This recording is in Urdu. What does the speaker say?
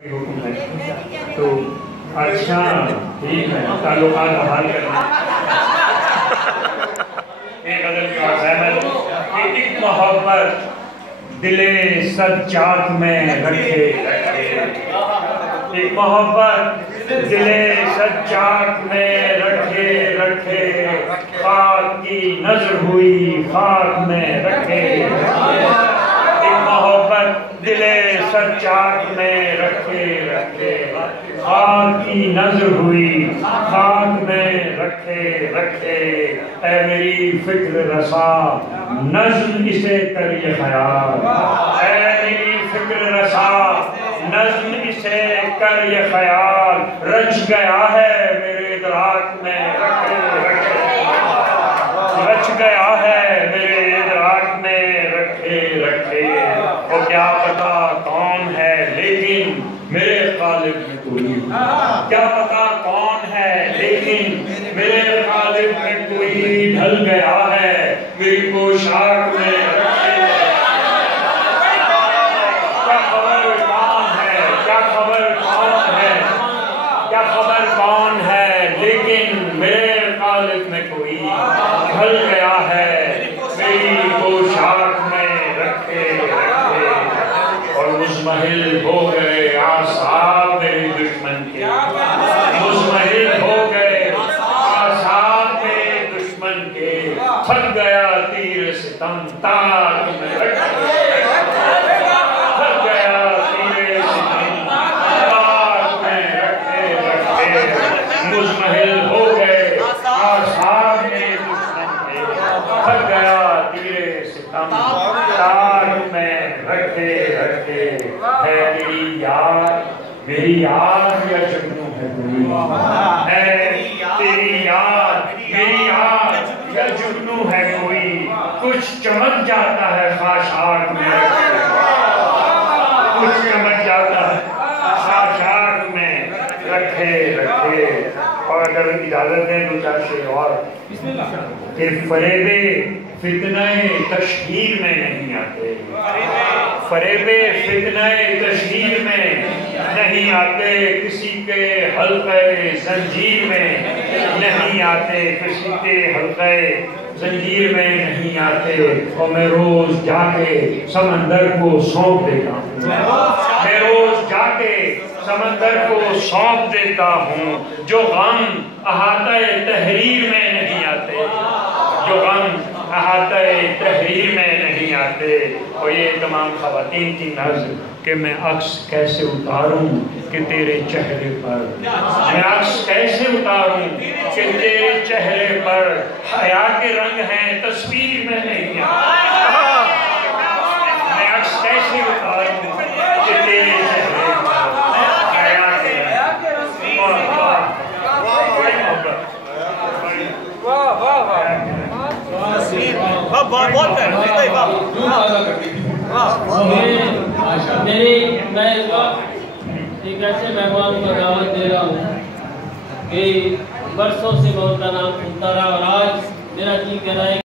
حکم ہے تو اچھا ٹھیک ہے تعلقات بحال کرنا ایک غزل کا زحمت کہ ایک محبت دل سجاد میں رکھے ایک محبت دل سجاد میں رکھے خاک کی نظر ہوئی خاک میں رکھے ایک محبت دل سجاد میں رکھے خاک کی نظر ہوئی خاک میں رکھے اے میری فکر رسا نظم اسے کر یہ خیال اے میری فکر رسا نظم اسے کر یہ خیال رچ گیا ہے میرے ادراک میں رچ گیا ہے میرے ادراک میں رکھے اور کیا پتا کون ہے لیکن میرے قالب میں کوئی کیا پتا کون ہے لیکن میرے قالب میں کوئی ڈھل گیا ہے میری پوشاک میں کیا خبر کون ہے کیا خبر کون ہے لیکن میرے قالب میں کوئی ڈھل گیا ہے میری پوشاک میں رکھے اور مزمحل ہو گئے آثار میرے دشمن کے مزمحل ہو گئے آثار میرے دشمن کے تھک گیا تیر ستم تاک میں رکھے تھک گیا تیر ستم تاک میں رکھے مزمحل ہو گئے آثار میرے دشمن کے تھک گیا تیر ستم تاک میں رکھے ہے میری یاد یا جگنوں ہے کوئی ہے تیری یاد میری یاد یا جگنوں ہے کوئی کچھ چمک جاتا ہے خاشاک میں کچھ چمک جاتا ہے خاشاک میں رکھے اور اگر اجازت دیں دو چار شعر اور کہ فریب فتنہ تشہیر میں نہیں آتے فریب فتنہ تشہیر میں نہیں آتے کسی کے حلقے زنجیر میں نہیں آتے کسی کے حلقے زنجیر میں نہیں آتے اور میں روز جا کے سمندر کو سونپ دیتا ہوں میں روز جا کے سمندر کو سونپ دیتا ہوں جو غم احاطہ تحریر میں نہیں آتے جو غم احاطہ تحریر میں نہیں آتے اور یہ تمام خواتین کی نظر کہ میں عکس کیسے اتاروں کہ تیرے چہرے پر میں عکس کیسے اتاروں کہ تیرے چہرے پر حیا کے رنگ ہیں تصویر میں نہیں آتے میں عکس کیسے اتاروں کہ تیرے چہرے پر حیا کے رنگ میں اس وقت ایک ایسے مہمان کو دعوت دے رہا ہوں کہ برسوں سے میں ان کا نام سنتا رہا اور آج میرا جی کہہ رہا ہے